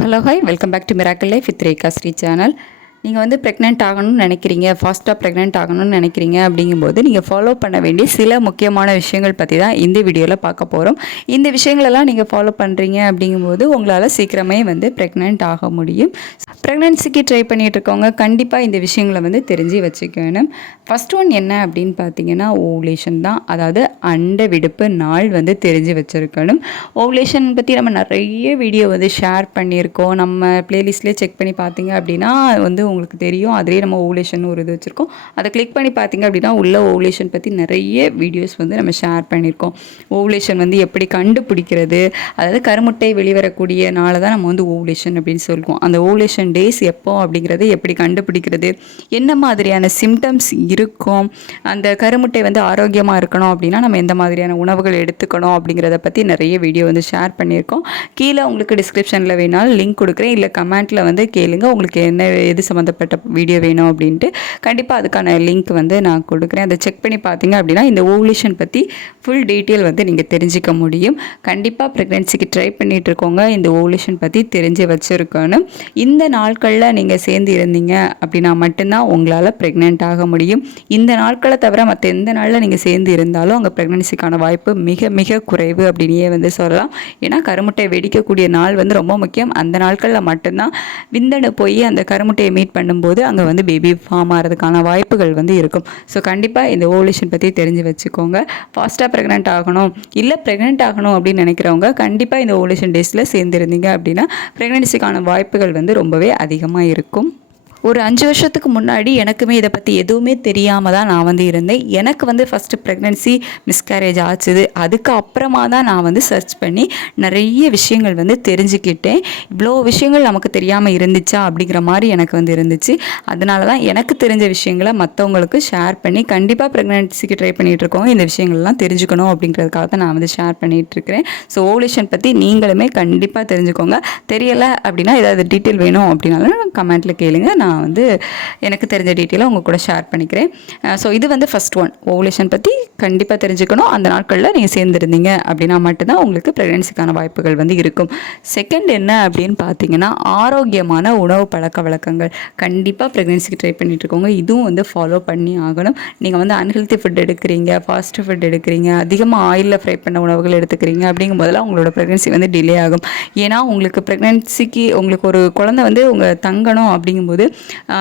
Hello hi welcome back to miracle life with Rekha Sri channel. நீங்கள் வந்து pregnant ஆகணும்னு நினைக்கிறீங்க, ஃபாஸ்ட்டாக ப்ரெக்னென்ட் ஆகணும்னு நினைக்கிறீங்க அப்படிங்கும்போது நீங்கள் ஃபாலோ பண்ண வேண்டிய சில முக்கியமான விஷயங்கள் பற்றி தான் இந்த வீடியோவில் பார்க்க போகிறோம். இந்த விஷயங்களெல்லாம் நீங்கள் ஃபாலோ பண்ணுறீங்க அப்படிங்கும்போது உங்களால் சீக்கிரமே வந்து ப்ரெக்னென்ட் ஆக முடியும். ப்ரெக்னென்சிக்கு ட்ரை பண்ணிகிட்டு இருக்கவங்க கண்டிப்பாக இந்த விஷயங்களை வந்து தெரிஞ்சு வச்சுக்கணும். ஃபஸ்ட் ஒன் என்ன அப்படின்னு பார்த்தீங்கன்னா ஓவுலேஷன் தான். அதாவது அண்ட விடுப்பு நாள் வந்து தெரிஞ்சு வச்சுருக்கணும். ஓவுலேஷன் பற்றி நம்ம நிறைய வீடியோ வந்து ஷேர் பண்ணியிருக்கோம். நம்ம ப்ளேலிஸ்ட்லேயே செக் பண்ணி பார்த்தீங்க அப்படின்னா வந்து உங்களுக்கு தெரியும். அதிலே நம்ம ஓவுலேஷன் ஒரு இது வச்சுருக்கோம். அதை கிளிக் பண்ணி பார்த்தீங்க அப்படின்னா உள்ள ஓவுலேஷன் பற்றி நிறைய வீடியோஸ் வந்து நம்ம ஷேர் பண்ணியிருக்கோம். ஓவுலேஷன் வந்து எப்படி கண்டுபிடிக்கிறது, அதாவது கருமுட்டை வெளிவரக்கூடிய நாளை தான் நம்ம வந்து ஓவுலேஷன் அப்படின்னு சொல்லுவோம். அந்த ஓவுலேஷன் டேஸ் எப்போ அப்படிங்கிறது எப்படி கண்டுபிடிக்கிறது, என்ன மாதிரியான சிம்டம்ஸ் இருக்கும், அந்த கருமுட்டை வந்து ஆரோக்கியமாக இருக்கணும் அப்படின்னா நம்ம எந்த மாதிரியான உணவுகள் எடுத்துக்கணும் அப்படிங்கிறத பற்றி நிறைய வீடியோ வந்து ஷேர் பண்ணியிருக்கோம். கீழே உங்களுக்கு டிஸ்கிரிப்ஷனில் வேணாலும் லிங்க் கொடுக்குறேன், இல்லை கமெண்ட்டில் வந்து கேளுங்க உங்களுக்கு என்ன எது சம்மந்தப்பட்ட வீடியோ வேணும் அப்படின்ட்டு. கண்டிப்பாக அதுக்கான லிங்க் வந்து நான் கொடுக்குறேன். அதை செக் பண்ணி பார்த்தீங்க அப்படின்னா இந்த ஓவுலேஷன் பற்றி ஃபுல் டீட்டெயில் வந்து நீங்கள் தெரிஞ்சிக்க முடியும். கண்டிப்பாக ப்ரெக்னென்சிக்கு ட்ரை பண்ணிகிட்டு இருக்கோங்க இந்த ஓவுலேஷன் பற்றி தெரிஞ்சு வச்சுருக்கணும். இந்த நாட்களில் நீங்கள் சேர்ந்து இருந்தீங்க அப்படின்னா மட்டும்தான் உங்களால் ப்ரெக்னென்ட் ஆக முடியும். இந்த நாட்களை தவிர மற்ற எந்த நாளில் நீங்கள் சேர்ந்து இருந்தாலும் அங்கே ப்ரெக்னென்சிக்கான வாய்ப்பு மிக மிக குறைவு அப்படின்னே வந்து சொல்லலாம். ஏன்னா கருமுட்டை வெடிக்கக்கூடிய நாள் வந்து ரொம்ப முக்கியம். அந்த நாட்களில் மட்டும்தான் விந்தணு போய் அந்த கருமுட்டையை மீட் பண்ணும்போது அங்கே வந்து பேபி ஃபார்ம் ஆகிறதுக்கான வாய்ப்புகள் வந்து இருக்கும். ஸோ கண்டிப்பாக இந்த ஓவுலேஷன் பற்றி தெரிஞ்சு வச்சுக்கோங்க. ஃபாஸ்ட்டாக ப்ரெக்னென்ட் ஆகணும், இல்லை ப்ரெக்னென்ட் ஆகணும் அப்படின்னு நினைக்கிறவங்க கண்டிப்பாக இந்த ஓவுலேஷன் டேஸில் சேர்ந்துருந்தீங்க அப்படின்னா ப்ரெக்னென்சிக்கான வாய்ப்புகள் வந்து ரொம்பவே அதிகமாக இருக்கும். ஒரு 5 வருஷத்துக்கு முன்னாடி எனக்குமே இதை பற்றி எதுவுமே தெரியாமல் தான் நான் வந்து இருந்தேன். எனக்கு வந்து ஃபஸ்ட்டு ப்ரெக்னென்சி மிஸ்கேரேஜ் ஆச்சுது. அதுக்கு அப்புறமா தான் நான் வந்து சர்ச் பண்ணி நிறைய விஷயங்கள் வந்து தெரிஞ்சுக்கிட்டேன். இவ்வளோ விஷயங்கள் நமக்கு தெரியாமல் இருந்துச்சா அப்படிங்கிற மாதிரி எனக்கு வந்து இருந்துச்சு. அதனால தான் எனக்கு தெரிஞ்ச விஷயங்களை மற்றவங்களுக்கு ஷேர் பண்ணி கண்டிப்பாக ப்ரெக்னென்சிக்கு ட்ரை பண்ணிகிட்டு இருக்கோம் இந்த விஷயங்கள்லாம் தெரிஞ்சுக்கணும் அப்படிங்கிறதுக்காக தான் நான் வந்து ஷேர் பண்ணிகிட்ருக்கிறேன். ஸோ ஓவுலேஷன் பற்றி நீங்களுமே கண்டிப்பாக தெரிஞ்சுக்கோங்க. தெரியலை அப்படின்னா ஏதாவது டீட்டெயில் வேணும் அப்படின்னாலும் கமெண்ட்டில் கேளுங்க. நான் வந்து எனக்கு தெரிஞ்ச டீட்டெயிலை உங்கள் கூட ஷேர் பண்ணிக்கிறேன். ஸோ இது வந்து ஃபஸ்ட் ஒன். ஓவுலேஷன் பற்றி கண்டிப்பாக தெரிஞ்சுக்கணும். அந்த நாட்களில் நீங்கள் சேர்ந்துருந்தீங்க அப்படின்னா மட்டும்தான் உங்களுக்கு ப்ரெக்னென்சிக்கான வாய்ப்புகள் வந்து இருக்கும். செகண்ட் என்ன அப்படின்னு பார்த்தீங்கன்னா ஆரோக்கியமான உணவு பழக்க வழக்கங்கள். கண்டிப்பாக ப்ரெக்னென்சிக்கு ட்ரை பண்ணிட்டு இருக்கோங்க இதுவும் வந்து ஃபாலோ பண்ணி ஆகணும். நீங்கள் வந்து அன்ஹெல்த்தி ஃபுட் எடுக்கிறீங்க, ஃபாஸ்ட் ஃபுட் எடுக்கிறீங்க, அதிகமாக ஆயிலில் ஃப்ரை பண்ண உணவுகள் எடுத்துக்கிறீங்க அப்படிங்கும் போதெல்லாம் உங்களோட ப்ரெக்னென்சி வந்து டிலே ஆகும். ஏன்னா உங்களுக்கு ப்ரெக்னென்சிக்கு உங்களுக்கு ஒரு குழந்தை வந்து உங்கள் தங்கணும் அப்படிங்கும்போது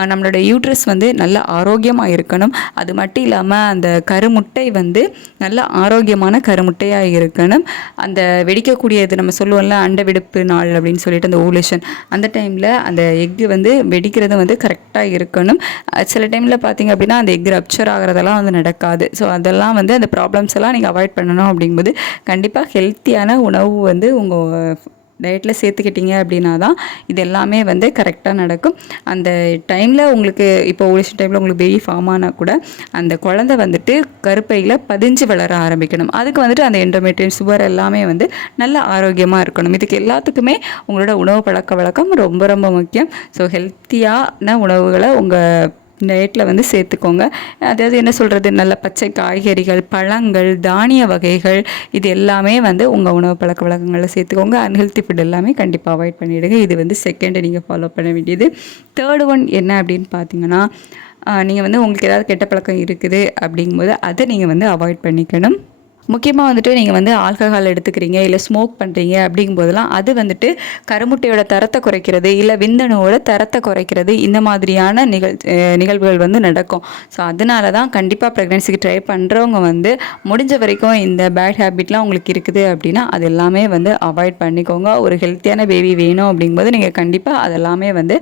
நம்மளோட யூட்ரஸ் வந்து நல்ல ஆரோக்கியமாக இருக்கணும். அது மட்டும் இல்லாமல் அந்த கருமுட்டை வந்து நல்ல ஆரோக்கியமான கருமுட்டையாக இருக்கணும். அந்த வெடிக்கக்கூடியது நம்ம சொல்லுவோம்ல அண்டவிடுப்பு நாள் அப்படின்னு சொல்லிட்டு அந்த ஓவுலேஷன் அந்த டைமில் அந்த எக்கு வந்து வெடிக்கிறது வந்து கரெக்டாக இருக்கணும். சில டைமில் பார்த்திங்க அப்படின்னா அந்த எக் ரப்சர் ஆகிறதெல்லாம் வந்து நடக்காது. ஸோ அதெல்லாம் வந்து அந்த ப்ராப்ளம்ஸ் எல்லாம் நீங்கள் அவாய்ட் பண்ணணும் அப்படிங்கும்போது கண்டிப்பாக ஹெல்த்தியான உணவு வந்து உங்கள் டயட்டில் சேர்த்துக்கிட்டீங்க அப்படின்னா தான் இது எல்லாமே வந்து கரெக்டாக நடக்கும். அந்த டைமில் உங்களுக்கு இப்போ ஓவுலேஷன் டைமில் உங்களுக்கு பேபி ஃபார்ம் ஆனால் கூட அந்த குழந்தை வந்துட்டு கருப்பையில் பதிஞ்சு வளர ஆரம்பிக்கணும். அதுக்கு வந்துட்டு அந்த எண்டோமெட்ரியல் சுவர் எல்லாமே வந்து நல்ல ஆரோக்கியமாக இருக்கணும். இதுக்கு எல்லாத்துக்குமே உங்களோட உணவு பழக்க வழக்கம் ரொம்ப ரொம்ப முக்கியம். ஸோ ஹெல்த்தியான உணவுகளை உங்கள் டயட்டில் வந்து சேர்த்துக்கோங்க. அதாவது என்ன சொல்கிறது, நல்ல பச்சை காய்கறிகள், பழங்கள், தானிய வகைகள் இது எல்லாமே வந்து உங்கள் உணவு பழக்க வழக்கங்களில் சேர்த்துக்கோங்க. அன்ஹெல்த்தி ஃபுட் எல்லாமே கண்டிப்பாக அவாய்ட் பண்ணிவிடுங்க. இது வந்து செகண்டு நீங்கள் ஃபாலோ பண்ண வேண்டியது. தேர்டு ஒன் என்ன அப்படின்னு பார்த்தீங்கன்னா நீங்கள் வந்து உங்களுக்கு ஏதாவது கெட்ட பழக்கம் இருக்குது அப்படிங்கும்போது அதை நீங்கள் வந்து அவாய்ட் பண்ணிக்கணும். முக்கியமாக வந்துட்டு நீங்கள் வந்து ஆல்கஹால் எடுத்துக்கிறீங்க, இல்லை ஸ்மோக் பண்ணுறீங்க அப்படிங்கும்போதெல்லாம் அது வந்துட்டு கருமுட்டையோட தரத்தை குறைக்கிறது, இல்லை விந்தணுவோட தரத்தை குறைக்கிறது, இந்த மாதிரியான நிகழ்வுகள் வந்து நடக்கும். ஸோ அதனால தான் கண்டிப்பாக ப்ரெக்னென்சிக்கு ட்ரை பண்ணுறவங்க வந்து முடிஞ்ச வரைக்கும் இந்த பேட் ஹேபிட்லாம் உங்களுக்கு இருக்குது அப்படின்னா அது எல்லாமே வந்து அவாய்ட் பண்ணிக்கோங்க. ஒரு ஹெல்த்தியான பேபி வேணும் அப்படிங்கும்போது நீங்கள் கண்டிப்பாக அதெல்லாமே வந்து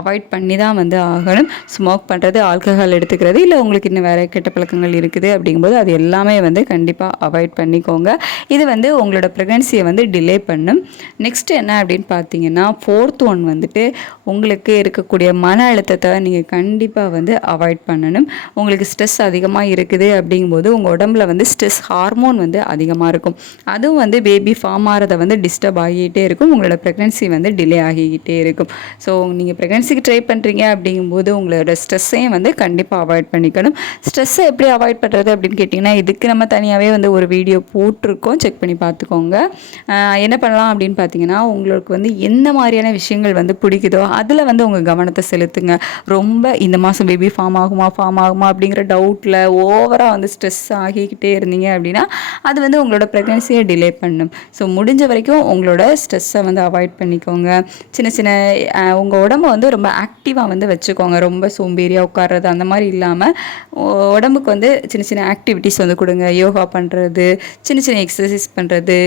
அவாய்ட் பண்ணி தான் வந்து ஆகணும். ஸ்மோக் பண்ணுறது, ஆல்கஹால் எடுத்துக்கிறது, இல்லை உங்களுக்கு இன்னும் வேறு கெட்ட பழக்கங்கள் இருக்குது அப்படிங்கும்போது அது எல்லாமே வந்து கண்டிப்பாக அவாய்ட் பண்ணிக்கோங்க. இது வந்து உங்களோட ப்ரெக்னென்சியை வந்து டிலே பண்ணும். நெக்ஸ்ட்டு என்ன அப்படின்னு பார்த்தீங்கன்னா ஃபோர்த் ஒன் வந்துட்டு உங்களுக்கு இருக்கக்கூடிய மன அழுத்தத்தை நீங்கள் கண்டிப்பாக வந்து அவாய்ட் பண்ணணும். உங்களுக்கு ஸ்ட்ரெஸ் அதிகமாக இருக்குது அப்படிங்கும்போது உங்கள் உடம்புல வந்து ஸ்ட்ரெஸ் ஹார்மோன் வந்து அதிகமாக இருக்கும். அதுவும் வந்து பேபி ஃபார்ம் ஆகிறத வந்து டிஸ்டர்ப் ஆகிக்கிட்டே இருக்கும். உங்களோட ப்ரெக்னென்சி வந்து டிலே ஆகிக்கிட்டே இருக்கும். ஸோ நீங்கள் ப்ரெக்னென்சிக்கு ட்ரை பண்ணுறீங்க அப்படிங்கும்போது உங்களோட ஸ்ட்ரெஸ்ஸையும் வந்து கண்டிப்பாக அவாய்ட் பண்ணிக்கணும். ஸ்ட்ரெஸ்ஸை எப்படி அவாய்ட் பண்ணுறது அப்படின்னு கேட்டிங்கன்னா இதுக்கு நம்ம தனியாகவே வந்து ஒரு ஒரு வீடியோ போட்டிருக்கோம், செக் பண்ணி பார்த்துக்கோங்க. என்ன பண்ணலாம் அப்படின்னு பார்த்தீங்கன்னா, உங்களுக்கு வந்து எந்த மாதிரியான விஷயங்கள் வந்து பிடிக்குதோ அதில் வந்து உங்கள் கவனத்தை செலுத்துங்க. ரொம்ப இந்த மாதம் பேபி ஃபார்ம் ஆகுமா அப்படிங்கிற டவுட்டில் ஓவராக வந்து ஸ்ட்ரெஸ் ஆகிக்கிட்டே இருந்தீங்க அப்படின்னா அது வந்து உங்களோட ப்ரெக்னன்சியை டிலே பண்ணும். ஸோ முடிஞ்ச வரைக்கும் உங்களோட ஸ்ட்ரெஸ்ஸை வந்து அவாய்ட் பண்ணிக்கோங்க. சின்ன சின்ன உங்கள் உடம்பை வந்து ரொம்ப ஆக்டிவாக வந்து வச்சுக்கோங்க. ரொம்ப சோம்பேறியாக உட்கார்றது அந்த மாதிரி இல்லாமல் உடம்புக்கு வந்து சின்ன சின்ன ஆக்டிவிட்டீஸ் வந்து கொடுங்க. யோகா பண்ணுறது, சின்ன சின்ன எக்ஸசைஸ் பண்ணுறது,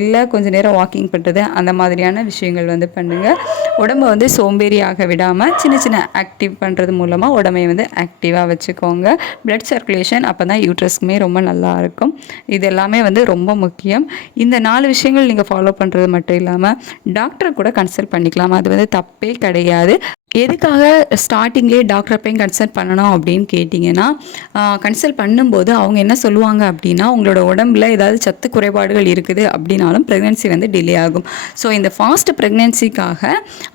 இல்லை கொஞ்சம் நேரம் வாக்கிங் பண்ணுறது, அந்த மாதிரியான விஷயங்கள் வந்து பண்ணுங்கள். உடம்பை வந்து சோம்பேறியாக விடாமல் சின்ன சின்ன ஆக்டிவ் பண்ணுறது மூலமாக உடம்பை வந்து ஆக்டிவாக வச்சுக்கோங்க. பிளட் சர்க்குலேஷன் அப்போ தான் யூட்ரஸ்க்குமே ரொம்ப நல்லா இருக்கும். இது எல்லாமே வந்து ரொம்ப முக்கியம். இந்த 4 விஷயங்கள் நீங்கள் ஃபாலோ பண்ணுறது மட்டும் இல்லாமல் டாக்டரை கூட கன்சல்ட் பண்ணிக்கலாம். அது வந்து தப்பே கிடையாது. எதுக்காக ஸ்டார்டிங்லேயே டாக்டரை போய் கன்சல்ட் பண்ணணும் அப்படின்னு கேட்டிங்கன்னா, கன்சல்ட் பண்ணும்போது அவங்க என்ன சொல்லுவாங்க அப்படின்னா, உங்களோட உடம்புல ஏதாவது சத்து குறைபாடுகள் இருக்குது அப்படின்னாலும் ப்ரெக்னென்சி வந்து டிலே ஆகும். ஸோ இந்த ஃபாஸ்ட் ப்ரெக்னென்சிக்காக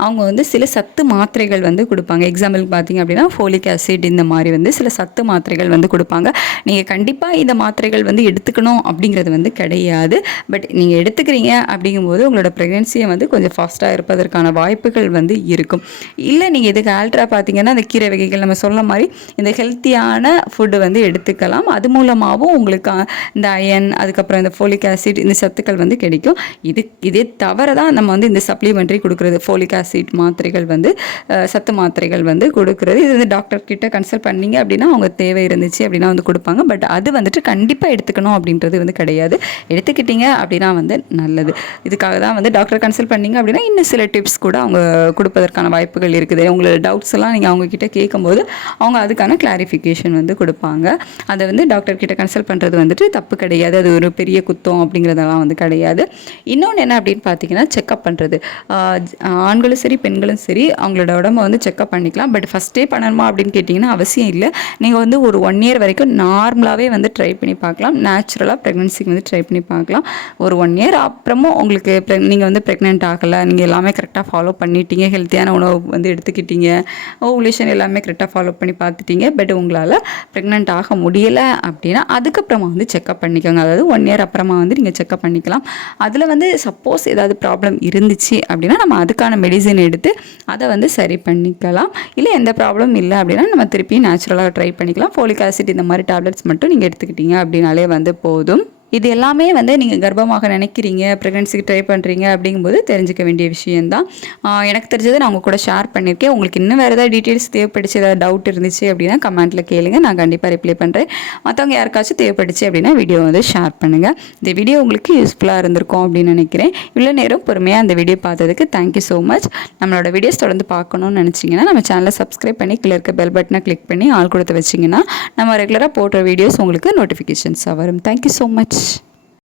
அவங்க வந்து சில சத்து மாத்திரைகள் வந்து கொடுப்பாங்க. எக்ஸாம்பிளுக்கு பார்த்தீங்க அப்படின்னா ஃபோலிக் ஆசிட், இந்த மாதிரி வந்து சில சத்து மாத்திரைகள் வந்து கொடுப்பாங்க. நீங்கள் கண்டிப்பாக இந்த மாத்திரைகள் வந்து எடுத்துக்கணும் அப்படிங்கிறது வந்து கிடையாது. பட் நீங்கள் எடுத்துக்கிறீங்க அப்படிங்கும்போது உங்களோட ப்ரெக்னென்சியை வந்து கொஞ்சம் ஃபாஸ்ட்டாக இருப்பதற்கான வாய்ப்புகள் வந்து இருக்கும். இல்லை நீங்கள் இதுக்கு ஆல்ட்ரா பார்த்தீங்கன்னா அந்த கீரை வகைகள் நம்ம சொல்ல மாதிரி இந்த ஹெல்த்தியான ஃபுட்டு வந்து எடுத்துக்கலாம். அது மூலமாகவும் உங்களுக்கு இந்த அயன், அதுக்கப்புறம் இந்த ஃபோலிக் ஆசிட், இந்த சத்துக்கள் வந்து கிடைக்கும். இதே தவிர தான் நம்ம வந்து இந்த சப்ளிமெண்ட்ரி கொடுக்குறது, ஃபோலிக் ஆசிட் மாத்திரைகள் வந்து சத்து மாத்திரைகள் வந்து கொடுக்குறது. இது வந்து டாக்டர் கிட்ட கன்சல்ட் பண்ணீங்க அப்படின்னா அவங்க தேவை இருந்துச்சு அப்படின்னா வந்து கொடுப்பாங்க. பட் அது வந்துட்டு கண்டிப்பாக எடுத்துக்கணும் அப்படின்றது வந்து கிடையாது. எடுத்துக்கிட்டீங்க அப்படின்னா வந்து நல்லது. இதுக்காக தான் வந்து டாக்டர் கன்சல்ட் பண்ணீங்க அப்படின்னா இன்னும் சில டிப்ஸ் கூட அவங்க கொடுப்பதற்கான வாய்ப்புகள் இருக்குது. உங்களோட டவுட்ஸ் எல்லாம் நீங்கள் அவங்கக்கிட்ட கேட்கும்போது அவங்க அதுக்கான கிளாரிஃபிகேஷன் வந்து கொடுப்பாங்க. அதை வந்து டாக்டர் கிட்ட கன்சல்ட் பண்ணுறது வந்துட்டு தப்பு கிடையாது. அது ஒரு பெரிய குத்தம் அப்படிங்கிறதெல்லாம் வந்து கிடையாது. இன்னொன்று என்ன அப்படின்னு பார்த்தீங்கன்னா, செக்கப் பண்ணுறது. ஆண்களும் சரி பெண்களும் சரி அவங்களோட உடம்பை வந்து செக்கப் பண்ணிக்கலாம். பட் ஃபஸ்ட்டே பண்ணணுமா அப்படின்னு கேட்டிங்கன்னா அவசியம் இல்லை. நீங்கள் வந்து ஒரு 1 இயர் வரைக்கும் நார்மலாகவே வந்து ட்ரை பண்ணி பார்க்கலாம். நேச்சுரலாக ப்ரெக்னன்சிக்கு வந்து ட்ரை பண்ணி பார்க்கலாம். ஒரு 1 இயர் அப்புறமும் உங்களுக்கு நீங்கள் வந்து ப்ரெக்னென்ட் ஆகலை, நீங்கள் எல்லாமே கரெக்டாக ஃபாலோ பண்ணிட்டீங்க, ஹெல்த்தியான உணவு வந்து எடுத்துக்கிட்டீங்க, ஓவுலேஷன் எல்லாமே கரெக்டாக ஃபாலோ பண்ணி பார்த்துட்டீங்க, பட் உங்களால் ப்ரெக்னென்ட் ஆக முடியலை அப்படின்னா அதுக்கப்புறமா வந்து செக்கப் பண்ணிக்கோங்க. அதாவது 1 இயர் அப்புறமா வந்து நீங்கள் செக்கப் பண்ணிக்கலாம். அதில் வந்து சப்போஸ் ஏதாவது ப்ராப்ளம் இருந்துச்சு அப்படின்னா நம்ம அதுக்கான மெடிசின் எடுத்து அதை வந்து சரி பண்ணிக்கலாம். இல்லை எந்த ப்ராப்ளம் இல்லை அப்படின்னா நம்ம திருப்பி நேச்சுரலாக ட்ரை பண்ணிக்கலாம். ஃபோலிக் ஆசிட் இந்த மாதிரி டேப்லெட்ஸ் மட்டும் நீங்கள் எடுத்துக்கிட்டீங்க அப்படின்னாலே வந்து போதும். இது எல்லாமே வந்து நீங்கள் கர்ப்பமாக நினைக்கிறீங்க, ப்ரெக்னன்சிக்கு ட்ரை பண்ணுறீங்க அப்படிங்கும்போது தெரிஞ்சிக்க வேண்டிய விஷயந்தான். எனக்கு தெரிஞ்சதை நான் உங்கள் கூட ஷேர் பண்ணியிருக்கேன். உங்களுக்கு இன்னும் வேறு ஏதாவது டீட்டெயில்ஸ் தேவைப்படுச்சு, ஏதாவது டவுட் இருந்துச்சு அப்படின்னா கமெண்ட்டில் கேளுங்க, நான் கண்டிப்பாக ரிப்ளை பண்ணுறேன். மற்றவங்க யாருக்காச்சும் தேவைப்படுச்சு அப்படின்னா வீடியோ வந்து ஷேர் பண்ணுங்கள். இந்த வீடியோ உங்களுக்கு யூஸ்ஃபுல்லாக இருந்திருக்கும் அப்படின்னு நினைக்கிறேன். இவ்வளோ நேரம் பொறுமையாக அந்த வீடியோ பார்த்ததுக்கு தேங்க்யூ ஸோ மச். நம்மளோட வீடியோஸ் தொடர்ந்து பார்க்கணும்னு நினச்சிங்கன்னா நம்ம சேனலை சப்ஸ்கிரைப் பண்ணி கீழே இருக்க பெல் பட்டனை கிளிக் பண்ணி ஆல் கொடுத்து வச்சிங்கன்னா நம்ம ரெகுலராக போடுற வீடியோஸ் உங்களுக்கு நோட்டிஃபிகேஷன்ஸாக வரும். Thank you so much.